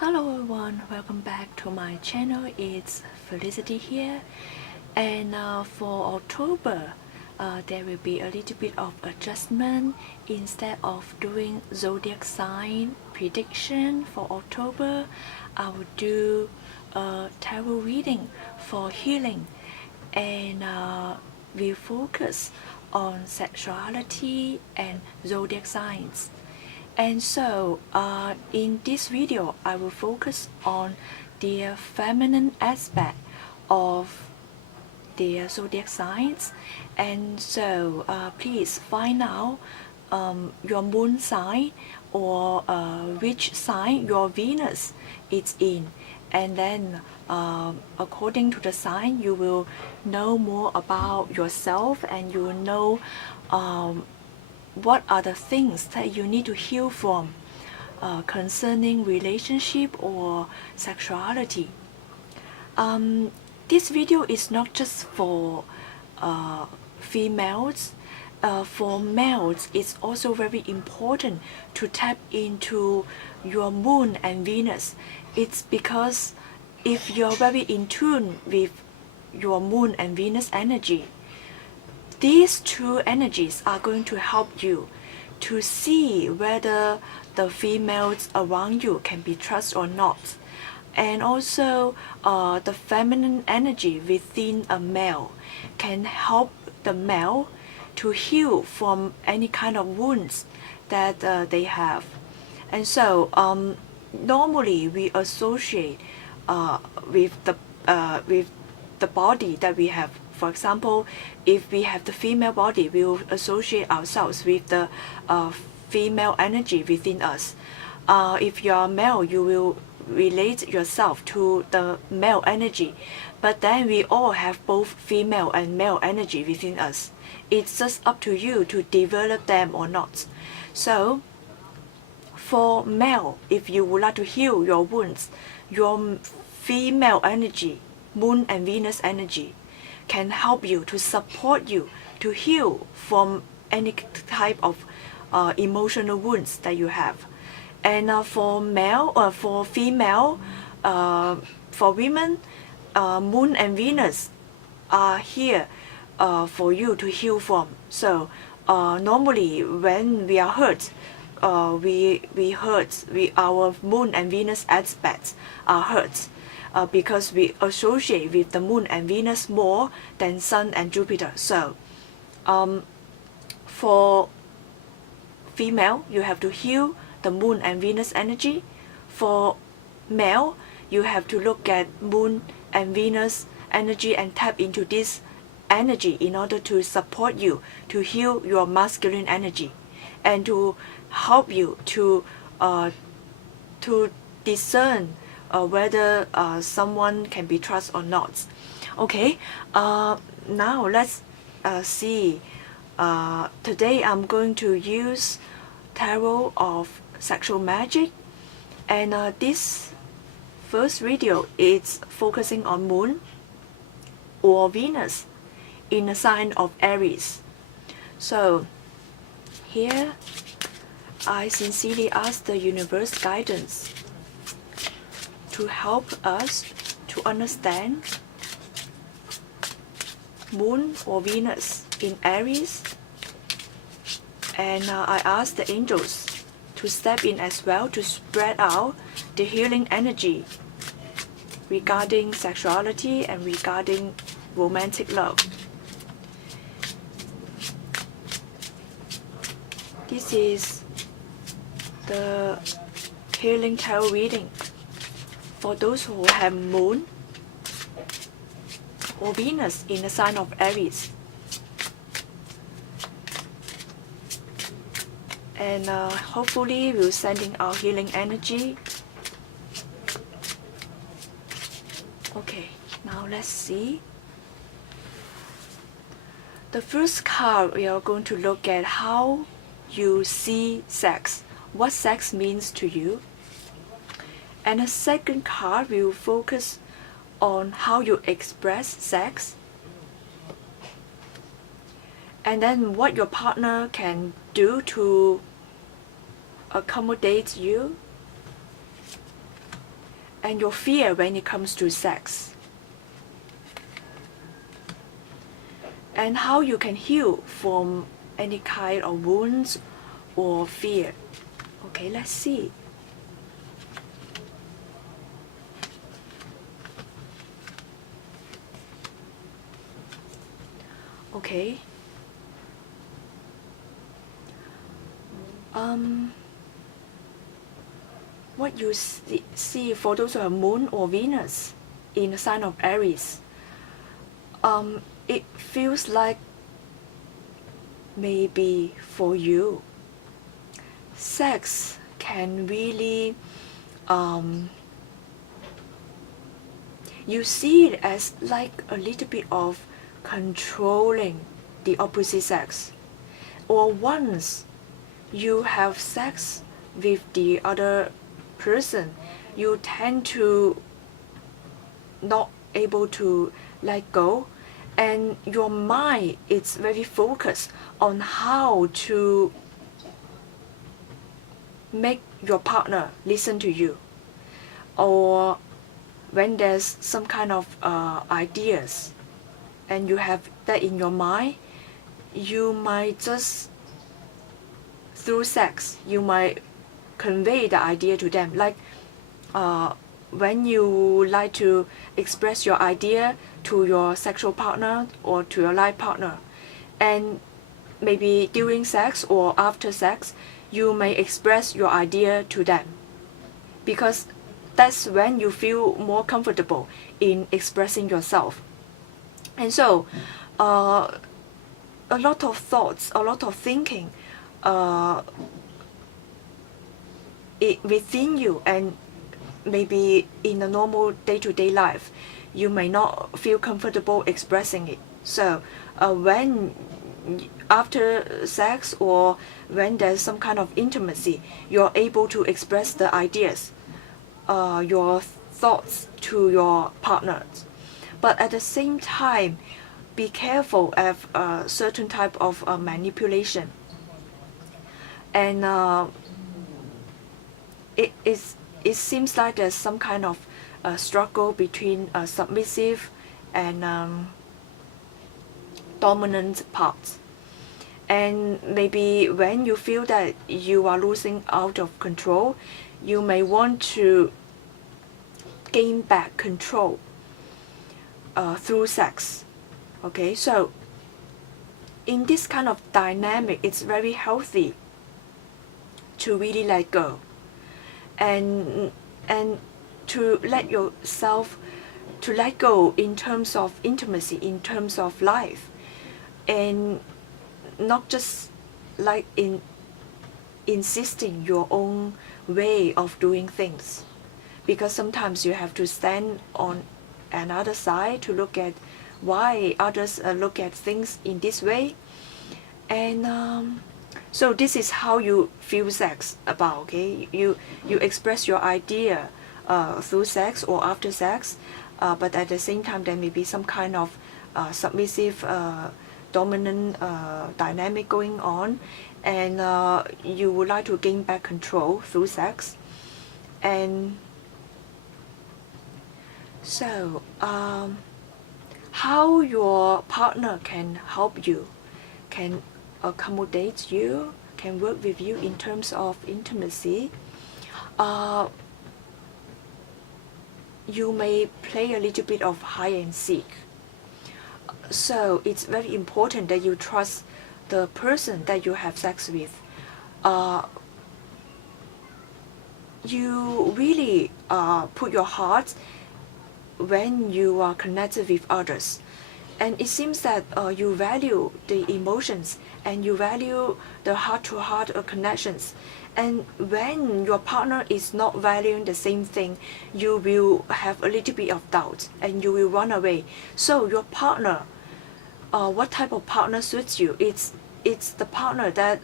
Hello everyone, welcome back to my channel. It's Felicity here, and for October there will be a little bit of adjustment. Instead of doing zodiac sign prediction for October, I will do a tarot reading for healing, and we focus on sexuality and zodiac signs. And so in this video I will focus on the feminine aspect of the zodiac signs. And so please find out your moon sign, or which sign your Venus is in, and then according to the sign you will know more about yourself, and you will know what are the things that you need to heal from concerning relationship or sexuality. This video is not just for females. For males, it's also very important to tap into your moon and Venus. It's because if you're very in tune with your moon and Venus energy, these two energies are going to help you to see whether the females around you can be trusted or not. And also the feminine energy within a male can help the male to heal from any kind of wounds that they have. And so normally we associate with the body that we have. For example, if we have the female body, we will associate ourselves with the female energy within us. If you are male, you will relate yourself to the male energy. But then we all have both female and male energy within us. It's just up to you to develop them or not. So for male, if you would like to heal your wounds, your female energy, moon and Venus energy, can help you to support you to heal from any type of emotional wounds that you have. And for male or for female, for women, moon and Venus are here for you to heal from. So normally when we are hurt, our moon and Venus aspects are hurt. Because we associate with the moon and Venus more than Sun and Jupiter. So for female, you have to heal the moon and Venus energy. For male, you have to look at moon and Venus energy and tap into this energy in order to support you to heal your masculine energy, and to help you to discern whether someone can be trusted or not. Okay, now let's see. Today I'm going to use tarot of sexual magic, and this first video is focusing on moon or Venus in the sign of Aries. So here I sincerely ask the universe guidance to help us to understand moon or Venus in Aries, and I ask the angels to step in as well to spread out the healing energy regarding sexuality and regarding romantic love. This is the healing tarot reading for those who have moon or Venus in the sign of Aries. And hopefully we're sending our healing energy. Okay, now let's see. The first card, we are going to look at how you see sex, what sex means to you. And the second card will focus on how you express sex, and then what your partner can do to accommodate you. and your fear when it comes to sex, and how you can heal from any kind of wounds or fear. Okay, let's see. Okay. What you see for those who have Moon or Venus in the sign of Aries, it feels like maybe for you, sex can really, you see it as like a little bit of controlling the opposite sex. Or once you have sex with the other person, you tend to not able to let go, and your mind is very focused on how to make your partner listen to you. Or when there's some kind of ideas and you have that in your mind, you might just, through sex, you might convey the idea to them. Like when you like to express your idea to your sexual partner or to your life partner, and maybe during sex or after sex, you may express your idea to them, because that's when you feel more comfortable in expressing yourself. And so a lot of thoughts, a lot of thinking within you, and maybe in a normal day-to-day life you may not feel comfortable expressing it. So when after sex or when there's some kind of intimacy, you're able to express the ideas, your thoughts to your partners. But at the same time, be careful of a certain type of manipulation. And it seems like there's some kind of struggle between submissive and dominant parts. And maybe when you feel that you are losing out of control, you may want to gain back control through sex. Okay, so in this kind of dynamic, it's very healthy to really let go, and to let yourself to let go in terms of intimacy, in terms of life, and not just like insisting your own way of doing things, because sometimes you have to stand on another side to look at why others look at things in this way. And so this is how you feel sex about. Okay, you express your idea through sex or after sex, but at the same time there may be some kind of submissive dominant dynamic going on, and you would like to gain back control through sex. And so how your partner can help you, can accommodate you, can work with you in terms of intimacy. You may play a little bit of hide and seek. So it's very important that you trust the person that you have sex with. You really put your heart when you are connected with others. And it seems that you value the emotions and you value the heart-to-heart connections. And when your partner is not valuing the same thing, you will have a little bit of doubt and you will run away. So your partner, what type of partner suits you? It's the partner that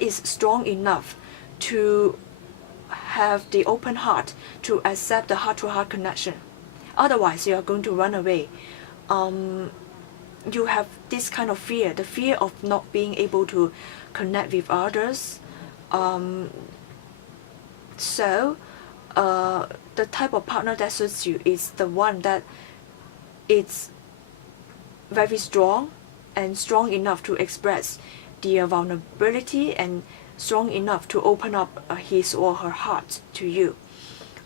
is strong enough to have the open heart to accept the heart-to-heart connection. Otherwise, you are going to run away. You have this kind of fear, the fear of not being able to connect with others. So the type of partner that suits you is the one that is very strong and strong enough to express their vulnerability and strong enough to open up his or her heart to you.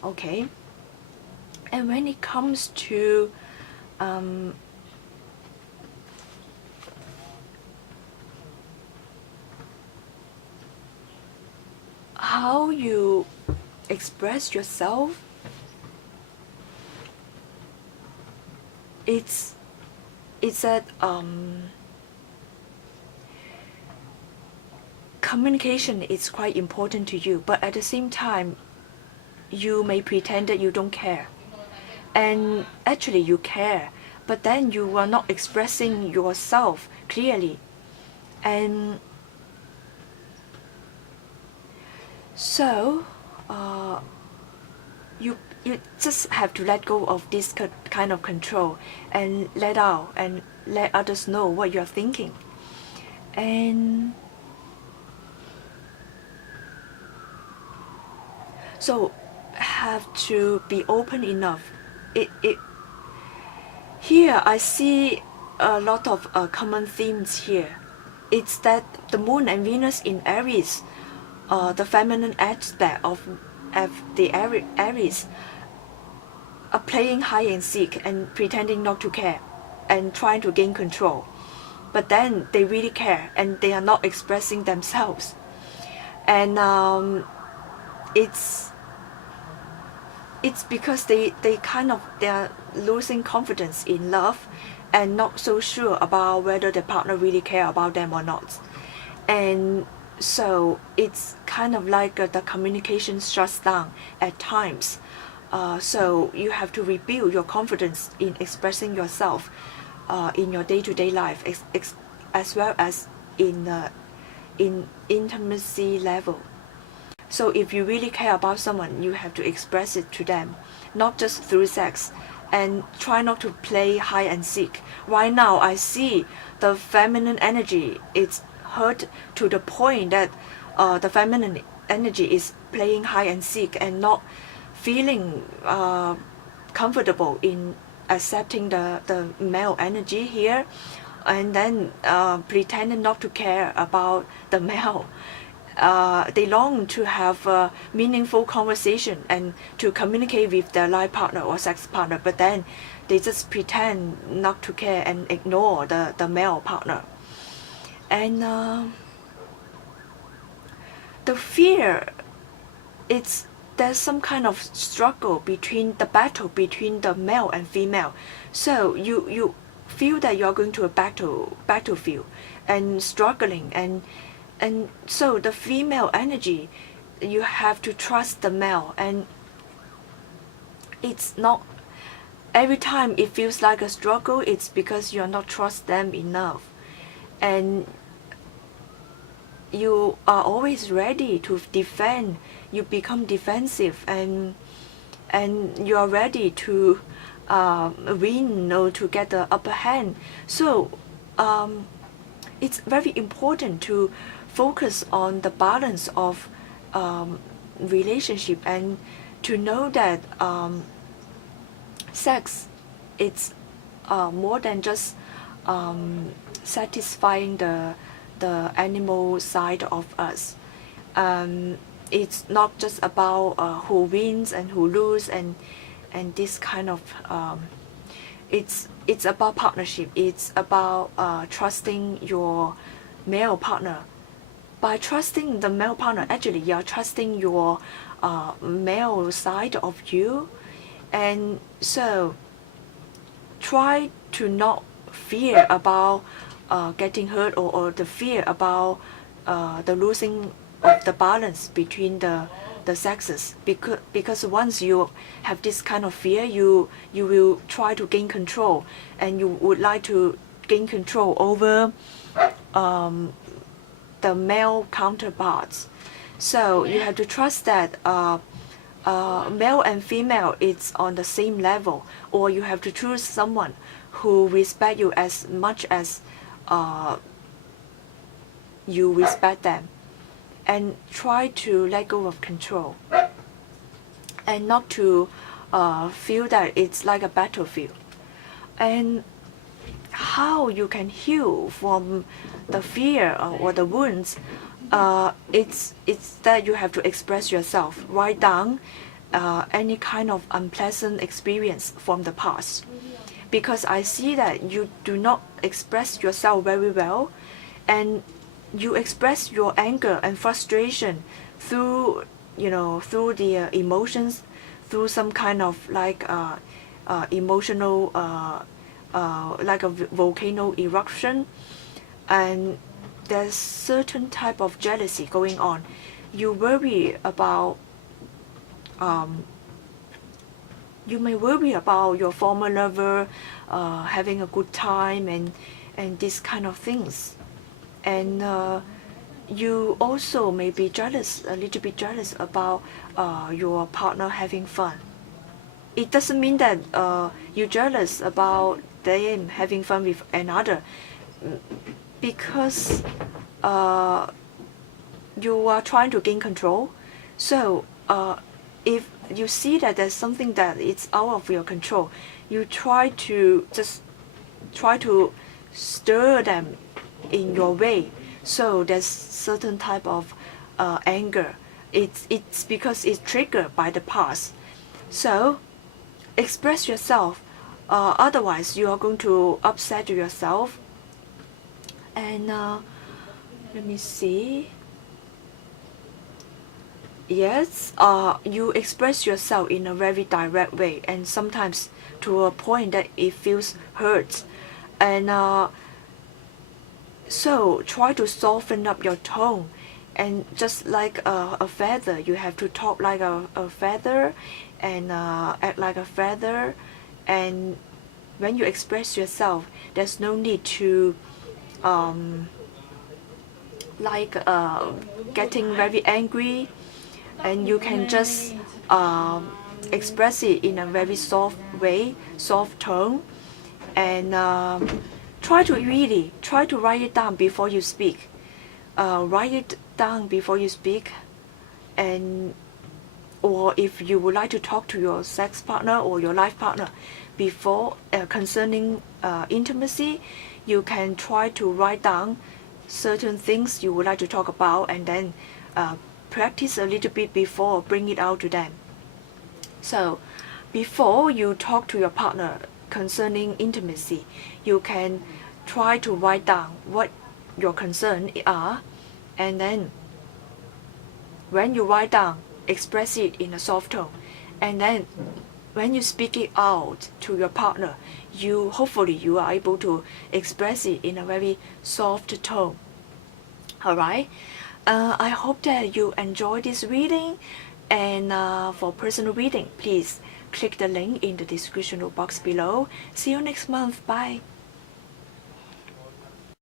Okay. And when it comes to how you express yourself, it's that communication is quite important to you, but at the same time you may pretend that you don't care, and actually you care, but then you are not expressing yourself clearly. And so you just have to let go of this kind of control and let out and let others know what you're thinking. And so have to be open enough. Here I see a lot of common themes here. It's that the Moon and Venus in Aries, the feminine aspect of the Aries, are playing hide and seek and pretending not to care and trying to gain control. But then they really care and they are not expressing themselves. And it's because they are losing confidence in love and not so sure about whether the partner really care about them or not. And so it's kind of like the communication shuts down at times. So you have to rebuild your confidence in expressing yourself in your day-to-day life, as well as in intimacy level. So if you really care about someone, you have to express it to them, not just through sex, and try not to play hide and seek. Right now I see the feminine energy is hurt to the point that the feminine energy is playing hide and seek and not feeling comfortable in accepting the male energy here, and then pretending not to care about the male. They long to have a meaningful conversation and to communicate with their life partner or sex partner, but then they just pretend not to care and ignore the male partner. And the fear, there's some kind of struggle between the battle between the male and female. So you feel that you're going to a battlefield and struggling, and so the female energy, you have to trust the male, and it's not every time it feels like a struggle. It's because you're not trust them enough, and you are always ready to defend. You become defensive, and you are ready to win or to get the upper hand. So it's very important to focus on the balance of relationship, and to know that sex, it's more than just satisfying the animal side of us. It's not just about who wins and who loses, and this kind of it's about partnership. It's about trusting your male partner. By trusting the male partner, actually you're trusting your male side of you. And so try to not fear about getting hurt, or the fear about the losing of the balance between the sexes, because once you have this kind of fear, you will try to gain control, and you would like to gain control over the male counterparts. So you have to trust that male and female is on the same level, or you have to choose someone who respect you as much as you respect them, and try to let go of control. and not to feel that it's like a battlefield. And how you can heal from the fear or the wounds, it's that you have to express yourself. Write down any kind of unpleasant experience from the past, because I see that you do not express yourself very well, and you express your anger and frustration through through the emotions, through some kind of like emotional like a volcano eruption, and there's certain type of jealousy going on. You worry about you may worry about your former lover having a good time and these kind of things. And you also may be jealous, a little bit jealous about your partner having fun. It doesn't mean that you're jealous about them having fun with another, because you are trying to gain control. So if you see that there's something that it's out of your control, you try to stir them in your way. So there's certain type of anger. It's because it's triggered by the past. So express yourself. Otherwise, you are going to upset yourself. And let me see. Yes, you express yourself in a very direct way, and sometimes to a point that it feels hurt. And so try to soften up your tone, and just like a feather, you have to talk like a feather, and act like a feather. And when you express yourself, there's no need to getting very angry, and you can just express it in a very soft way, soft tone. And try to write it down before you speak. Write it down before you speak. And or if you would like to talk to your sex partner or your life partner before concerning intimacy, you can try to write down certain things you would like to talk about, and then practice a little bit before bring it out to them. So before you talk to your partner concerning intimacy, you can try to write down what your concerns are, and then when you write down, express it in a soft tone. And then when you speak it out to your partner, hopefully you are able to express it in a very soft tone. Alright, I hope that you enjoy this reading. And for personal reading, please click the link in the description box below. See you next month. Bye.